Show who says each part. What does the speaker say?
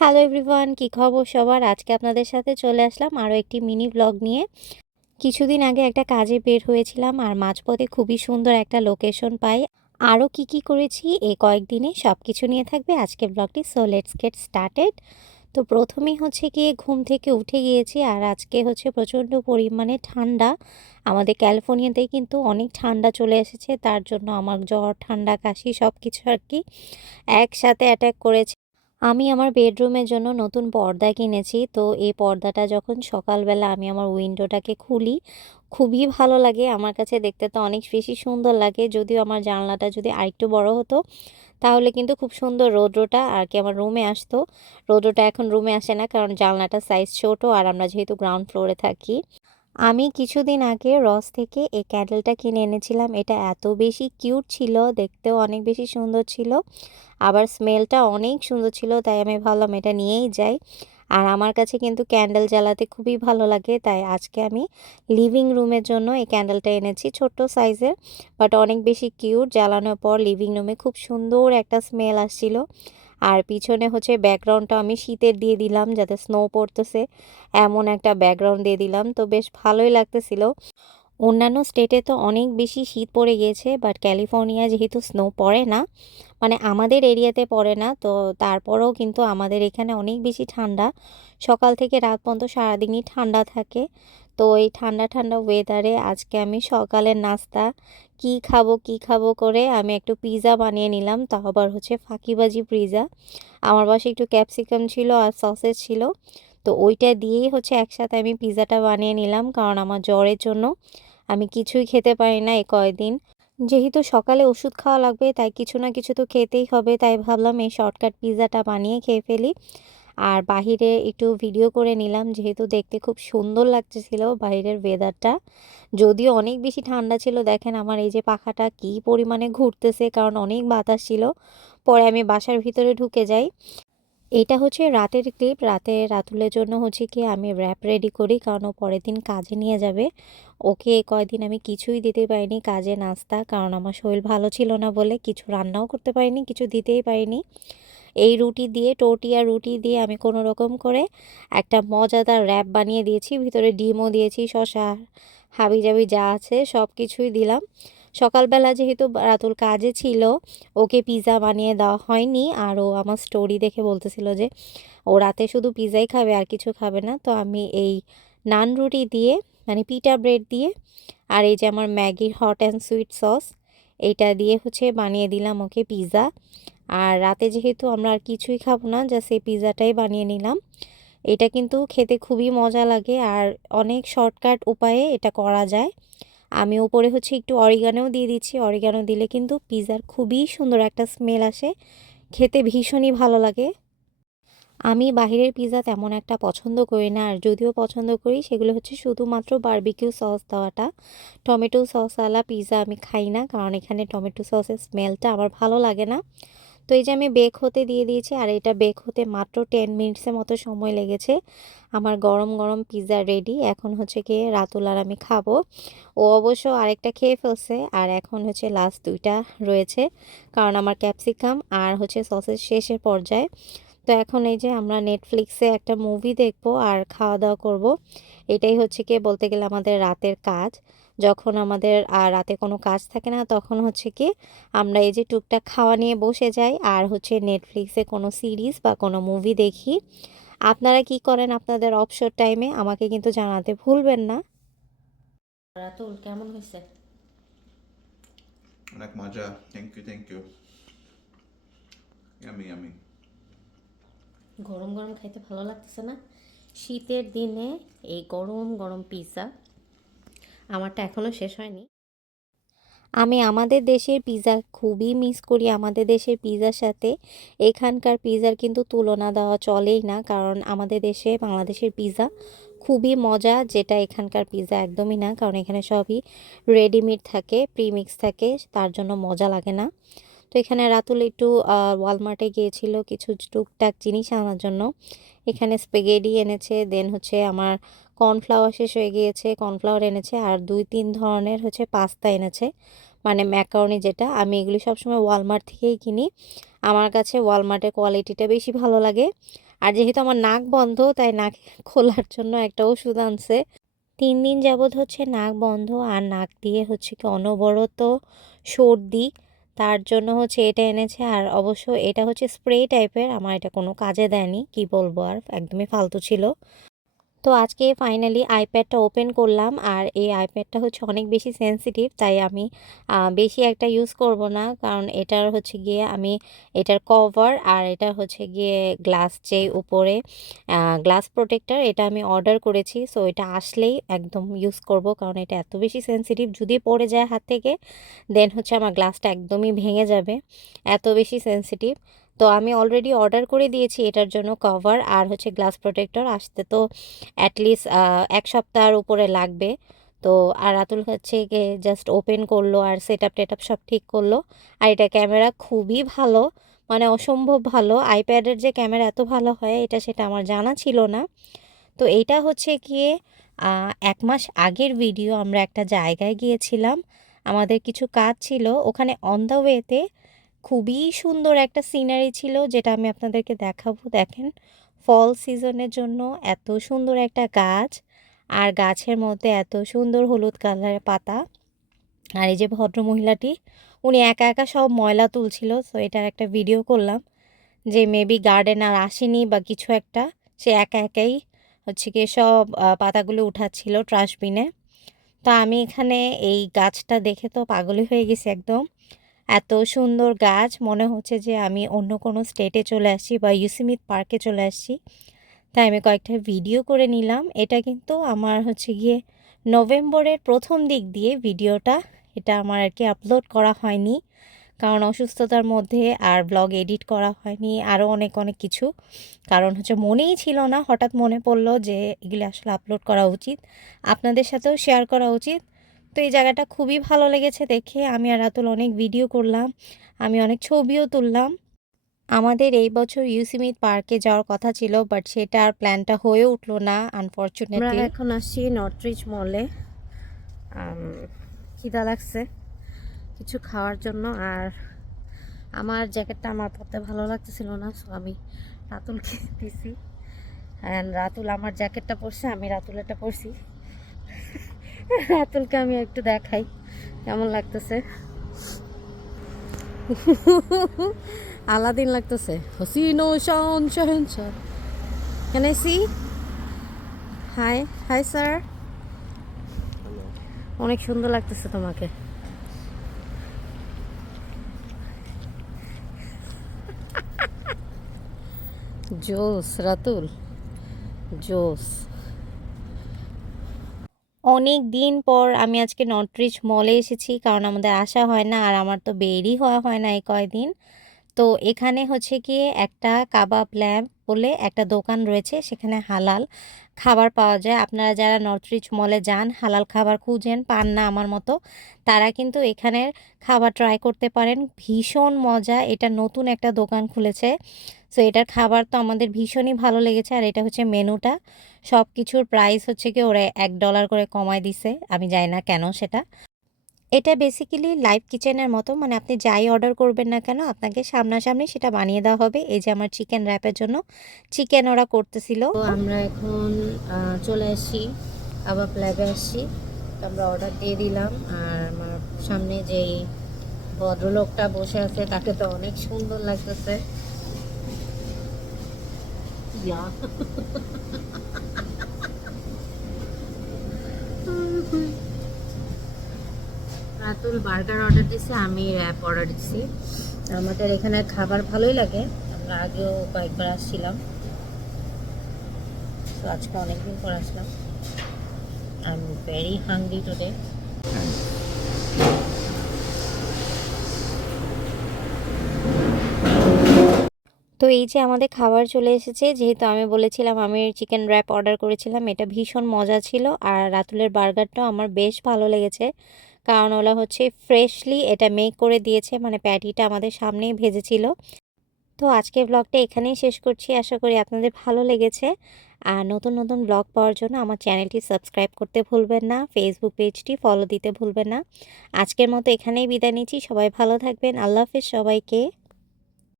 Speaker 1: Hello everyone, কী খবর সবার? আজকে আপনাদের সাথে চলে আসলাম আরও একটি মিনি ব্লগ নিয়ে। কিছুদিন আগে একটা কাজে বের হয়েছিলাম আর মাঝপথে খুবই সুন্দর একটা লোকেশন পাই। আরও কি কি করেছি, এই কয়েকদিনে সব কিছু নিয়ে থাকবে আজকের ব্লগটি। সো লেটস গেট স্টার্টেড তো প্রথমেই হচ্ছে গিয়ে ঘুম থেকে উঠে গিয়েছি আর আজকে হচ্ছে প্রচণ্ড পরিমাণে ঠান্ডা। আমাদের ক্যালিফোর্নিয়াতেই কিন্তু অনেক ঠান্ডা চলে এসেছে, তার জন্য আমার জ্বর, ঠান্ডা, কাশি সব কিছু আর কি একসাথে অ্যাটাক করেছে। আমি আমার বেডরুমের জন্য নতুন পর্দা কিনেছি। তো এই পর্দাটা যখন সকালবেলা আমি আমার উইন্ডোটাকে খুলি, খুবই ভালো লাগে। আমার কাছে দেখতে তো অনেক বেশি সুন্দর লাগে। যদিও আমার জানলাটা যদি আরেকটু বড় হতো, তাহলে কিন্তু খুব সুন্দর রৌদ্রটা আর কি আমার রুমে আসতো। রৌদ্রটা এখন রুমে আসে না, কারণ জানলাটার সাইজ ছোট আর আমরা যেহেতু গ্রাউন্ড ফ্লোরে থাকি। আমি কিছুদিন আগে রস থেকে এই ক্যান্ডেলটা কিনে এনেছিলাম। এটা এত বেশি কিউট ছিল, দেখতেও অনেক বেশি সুন্দর ছিল। আবার স্মেলটা অনেক সুন্দর ছিল, তাই আমি ভাবলাম এটা নিয়েই যাই। আর আমার কাছে কিন্তু ক্যান্ডেল জ্বালাতে খুবই ভালো লাগে, তাই আজকে আমি লিভিং রুমের জন্য এই ক্যান্ডেলটা এনেছি ছোট্ট সাইজের। বাট অনেক বেশি কিউট, জ্বালানোর পর লিভিং রুমে খুব সুন্দর একটা স্মেল আসছিল। আর পিছনে হচ্ছে ব্যাকগ্রাউন্ডটা আমি শীতের দিয়ে দিলাম, যাতে স্নো পড়তেছে। এমন একটা ব্যাকগ্রাউন্ড দিয়ে দিলাম, তো বেশ ভালোই লাগতেছিল। অন্যান্য স্টেটে তো অনেক বেশি শীত পড়ে গিয়েছে বাট ক্যালিফোর্নিয়া যেহেতু স্নো পড়ে না মানে আমাদের এরিয়াতে পড়ে না, তো তারপরেও কিন্তু আমাদের এখানে অনেক বেশি ঠান্ডা। সকাল থেকে রাত পর্যন্ত সারাদিনই ঠান্ডা থাকে, তো এই ঠান্ডা ঠান্ডা ওয়েদারে আজকে আমি সকালের নাস্তা, কি খাব কি খাব করে আমি একটু পিৎজা বানিয়ে নিলাম তা আবার হচ্ছে ফাঁকিবাজি পিৎজা আমার বাসায় একটু ক্যাপসিকাম ছিল আর সসেজ ছিল, তো ওইটা দিয়েই হচ্ছে একসাথে আমি পিৎজাটা বানিয়ে নিলাম, কারণ আমার জ্বরের জন্য। আমি কিছুই খেতে পারি না এই কয়দিন। যেহেতু সকালে ওষুধ খাওয়া লাগবে, তাই কিছু না কিছু তো খেতেই হবে, তাই ভাবলাম এই শর্টকাট পিৎজাটা বানিয়ে খেয়ে ফেলি। আর বাহিরে একটু ভিডিও করে নিলাম, যেহেতু দেখতে খুব সুন্দর লাগতেছিল বাইরের ওয়েদারটা যদিও অনেক বেশি ঠান্ডা ছিল, দেখেন আমার এই যে পাখাটা কি পরিমাণে ঘুরতেছে, কারণ অনেক বাতাস ছিল। পরে আমি বাসার ভিতরে ঢুকে যাই। এটা হচ্ছে রাতের ক্লিপ। রাতে রাতুলের জন্য হচ্ছে কি আমি র্যাপ রেডি করি, কারণ ও পরের দিন কাজে নিয়ে যাবে। ওকে কয়দিন আমি কিছুই দিতে পারিনি কাজে, নাস্তা, কারণ আমার শরীর ভালো ছিল না বলে কিছু রান্নাও করতে পারিনি, কিছু দিতেই পারিনি। এই রুটি দিয়ে টোটিয়া রুটি দিয়ে আমি কোনো রকম করে একটা মজাদার র্যাপ বানিয়ে দিয়েছি, ভিতরে ডিমও দিয়েছি শশা হাবি জাবি যা আছে সব কিছুই দিলাম। সকালবেলা যেহেতু রাতুল কাজে ছিল, ওকে পিৎজা বানিয়ে দেওয়া হয়নি। আর ও আমার স্টোরি দেখে বলতেছিল যে, ও রাতে শুধু পিৎজাই খাবে আর কিছু খাবে না। তো আমি এই নান রুটি দিয়ে মানে পিটা ব্রেড দিয়ে, আর এই যে আমার ম্যাগির হট অ্যান্ড সুইট সস এইটা দিয়ে হচ্ছে বানিয়ে দিলাম ওকে পিৎজা আর রাতে যেহেতু আমরা আর কিছুই খাব না জাস্ট এই পিৎজাটাই বানিয়ে নিলাম। এটা কিন্তু খেতে খুবই মজা লাগে, আর অনেক শর্টকাট উপায়ে এটা করা যায়। আমি উপরে হচ্ছে একটু অরিগানোও দিয়ে দিচ্ছি। অরিগানো দিলে কিন্তু পিৎজার খুবই সুন্দর একটা স্মেল আসে। খেতে ভীষণই ভালো লাগে। আমি বাহিরের পিৎজা তেমন একটা পছন্দ করি না। আর যদিও পছন্দ করি, সেগুলো হচ্ছে শুধুমাত্র বারবিকিউ সস দেওয়াটা। টমেটো সসওয়ালা পিৎজা আমি খাই না, কারণ এখানে টমেটো সসের স্মেলটা আমার ভালো লাগে না। তো এই যে আমি বেক হতে দিয়ে দিয়েছি, আর এটা বেক হতে মাত্র টেন মিনিটসের মতো সময় লেগেছে। আমার গরম গরম পিৎজা রেডি এখন হচ্ছে গিয়ে রাতুল আর আমি খাব। ও অবশ্য আরেকটা খেয়ে ফেলছে, আর এখন হচ্ছে লাস্ট দুইটা রয়েছে, কারণ আমার ক্যাপসিকাম আর হচ্ছে সসের শেষের পর্যায়ে। তো এখন এই যে আমরা নেটফ্লিক্সে একটা মুভি দেখব আর খাওয়া দাওয়া করব। এটাই হচ্ছে কি বলতে গেলে আমাদের রাতের কাজ। যখন আমাদের আর রাতে কোনো কাজ থাকে না তখন হচ্ছে কি আমরা এই যে টুকটাক খাওয়া নিয়ে বসে যাই। আর হচ্ছে নেটফ্লিক্সে কোনো সিরিজ বা কোনো মুভি দেখি। আপনারা কি করেন আপনাদের অবসর টাইমে আমাকে কিন্তু জানাতে ভুলবেন না। রাতুল কেমন হয়েছে
Speaker 2: অনেক মজা। Thank you thank you yummy yummy
Speaker 1: গরম গরম খাইতে ভালো লাগতেছে না? শীতের দিনে এই গরম গরম পিৎজা আমারটা এখনও শেষ হয়নি। আমি আমাদের দেশের পিৎজা খুবই মিস করি আমাদের দেশের পিৎজার সাথে। এখানকার পিৎজার কিন্তু তুলনা দেওয়া চলেই না, কারণ আমাদের দেশে বাংলাদেশের পিৎজা খুবই মজা, যেটা এখানকার পিৎজা একদমই না, কারণ এখানে সবই রেডিমেড থাকে প্রিমিক্স থাকে, তার জন্য মজা লাগে না। তো এখানে রাতুল একটু ওয়ালমার্টে গিয়েছিল কিছু টুকটাক জিনিস আনার জন্য। এখানে স্পেগেডি এনেছে দেন হচ্ছে আমার কর্নফ্লাওয়ার শেষ হয়ে গিয়েছে, কর্নফ্লাওয়ার এনেছে আর দুই তিন ধরনের হচ্ছে পাস্তা এনেছে। মানে ম্যাকারনি যেটা, আমি এগুলি সবসময় ওয়ালমার্ট থেকেই কিনি। আমার কাছে ওয়ালমার্টের কোয়ালিটিটা বেশি ভালো লাগে। আর যেহেতু আমার নাক বন্ধ, তাই নাক খোলার জন্য একটা ওষুধ আনছে। তিন দিন যাবৎ হচ্ছে নাক বন্ধ আর নাক দিয়ে হচ্ছে কি অনবরত সর্দি। তার জন্য হচ্ছে এটা এনেছে আর অবশ্য এটা হচ্ছে স্প্রে টাইপের, আমার এটা কোনো কাজে দেয়নি, কি বলব আর, একদমই ফালতু ছিল। তো আজকে ফাইনালি আইপ্যাডটা ওপেন করলাম আর এই আইপ্যাডটা হচ্ছে অনেক বেশি সেনসিটিভ তাই আমি বেশি একটা ইউজ করব না। কারণ এটার হচ্ছে গিয়ে আমি, এটার কভার আর এটা হচ্ছে গিয়ে গ্লাস যে উপরে গ্লাস প্রোটেক্টার এটা আমি অর্ডার করেছি। সো এটা আসলেই একদম ইউজ করব কারণ এটা এত বেশি সেনসিটিভ যদি পড়ে যায় হাত থেকে দেন হচ্ছে আমার গ্লাসটা একদমই ভেঙে যাবে, এত বেশি সেনসিটিভ তো আমি অলরেডি অর্ডার করে দিয়েছি এটার জন্য কভার আর হচ্ছে গ্লাস প্রোটেক্টর আসতে তো অ্যাটলিস্ট এক সপ্তাহের উপরে লাগবে। তো আর আতুল হচ্ছে গিয়ে জাস্ট ওপেন করল আর সেট আপ টেট আপ সব ঠিক করল। আর এটা ক্যামেরা খুবই ভালো মানে অসম্ভব ভালো। আইপ্যাডের যে ক্যামেরা এত ভালো হয়, এটা সেটা আমার জানা ছিল না। তো এইটা হচ্ছে গিয়ে এক মাস আগের ভিডিও আমরা একটা জায়গায় গিয়েছিলাম। আমাদের কিছু কাজ ছিল, ওখানে অন দ্য ওয়েতে খুবই সুন্দর একটা সিনারি ছিল, যেটা আমি আপনাদেরকে দেখাবো। দেখেন ফল সিজনের জন্য এত সুন্দর একটা গাছ, আর গাছের মধ্যে এত সুন্দর হলুদ কালারের পাতা। আর এই যে ভদ্র মহিলাটি উনি একা একা সব ময়লা তুলছিল তো এটার একটা ভিডিও করলাম, যে মেবি গার্ডেন আর আসেনি বা কিছু একটা, সে একা একাই হচ্ছে গিয়ে সব পাতাগুলো উঠাচ্ছিল ট্রাশবিনে তো আমি এখানে এই গাছটা দেখে তো পাগলই হয়ে গেছি একদম। এত সুন্দর গাছ। মনে হচ্ছে যে আমি অন্য কোনো স্টেটে চলে আসছি বা ইউসিমিত পার্কে চলে আসছি। তাই আমি কয়েকটা ভিডিও করে নিলাম। এটা কিন্তু আমার হচ্ছে গিয়ে নভেম্বরের প্রথম দিক দিয়ে ভিডিওটা। এটা আমার আর কি আপলোড করা হয়নি। কারণ অসুস্থতার মধ্যে আর ব্লগ এডিট করা হয়নি। আরও অনেক অনেক কিছু। কারণ হচ্ছে মনেই ছিল না। হঠাৎ মনে পড়ল যে এগুলো আসলে আপলোড করা উচিত। আপনাদের সাথেও শেয়ার করা উচিত। তো এই জায়গাটা খুবই ভালো লেগেছে দেখে। আমি আর রাতুল অনেক ভিডিও করলাম, আমি অনেক ছবিও তুললাম। আমাদের এই বছর ইউসিমিত পার্কে যাওয়ার কথা ছিল বাট সেটা আর প্ল্যানটা হয়ে উঠল না আনফর্চুনেটলি
Speaker 3: এখন আসছি নর্থরিচ মলে খিদা লাগছে কিছু খাওয়ার জন্য, আর আমার জ্যাকেটটা আমার পরতে ভালো লাগতেছিল না সো আমি রাতুলকে দিছি। অ্যান্ড রাতুল আমার জ্যাকেটটা পরছে, আমি রাতুলেরটা পরছি। রাতুলকে আমি একটু দেখাই কেমন লাগতেছে? আলাদিন লাগতেছে। হসিনো শান শাহেনশাহ Can I see? Hi hi sir অনেক সুন্দর লাগতেছে তোমাকে। জোস রাতুল। জোস।
Speaker 1: অনেক দিন পর আমি আজকে নটরিচ মলে এসেছি, কারণ আমাদের আসা হয় না আর আমার তো বেরই হওয়া হয় না এই কয়দিন। তো এখানে হচ্ছে গিয়ে একটা কাবাব ল্যাব বলে একটা দোকান রয়েছে, সেখানে হালাল খাবার পাওয়া যায়। আপনারা যারা নর্থরিচ মলে যান, হালাল খাবার খুঁজেন, পান না আমার মতো, তারা কিন্তু এখানের খাবার ট্রাই করতে পারেন। ভীষণ মজা, এটা নতুন একটা দোকান খুলেছে। সো এটার খাবার তো আমাদের ভীষণই ভালো লেগেছে, আর এটা হচ্ছে মেনুটা। সব কিছুর প্রাইস হচ্ছে কি ওরা এক ডলার করে কমায় দিছে, আমি জানি না কেন সেটা। এটা বেসিক্যালি লাইভ কিচেনের মতো। মানে আপনি যাই অর্ডার করবেন না কেন, আপনাকে সামনাসামনি সেটা বানিয়ে দেওয়া হবে। এই যে আমার চিকেন র্যাপের জন্য চিকেন ওরা করতেছিল।
Speaker 3: আমরা এখন চলে আসছি আবার ল্যাবে আসছি আমরা অর্ডার দিয়ে দিলাম। আর আমার সামনে যেই ভদ্রলোকটা বসে আছে, তাকে তো অনেক সুন্দর লাগতেছে। রাতুল বার্গার অর্ডার দিছে আমি র্যাপ অর্ডার দিছি আমাদের এখানে খাবার ভালোই লাগে, আমরা আগেও কয়েকবার আসছিলাম। তো আজকে অনেকদিন পর আসলাম। I am very hungry today
Speaker 1: তো এই যে আমাদের খাবার চলে এসেছে, যেহেতু আমি বলেছিলাম আমি চিকেন র্যাপ অর্ডার করেছিলাম, এটা ভীষণ মজা ছিল, আর রাতুলের বার্গারটাও আমার বেশ ভালো লেগেছে। কারণ ওরা হচ্ছে ফ্রেশলি এটা মেক করে দিয়েছে মানে প্যাটিটা আমাদের সামনেই ভেজেছিল। তো আজকের ব্লগটা এখানেই শেষ করছি। আশা করি আপনাদের ভালো লেগেছে। আর নতুন নতুন ব্লগ পাওয়ার জন্য আমার চ্যানেলটি সাবস্ক্রাইব করতে ভুলবেন না ফেসবুক পেজটি ফলো দিতে ভুলবেন না। আজকের মতো এখানেই বিদায় নিচ্ছি। সবাই ভালো থাকবেন। আল্লাহ হাফেজ সবাইকে।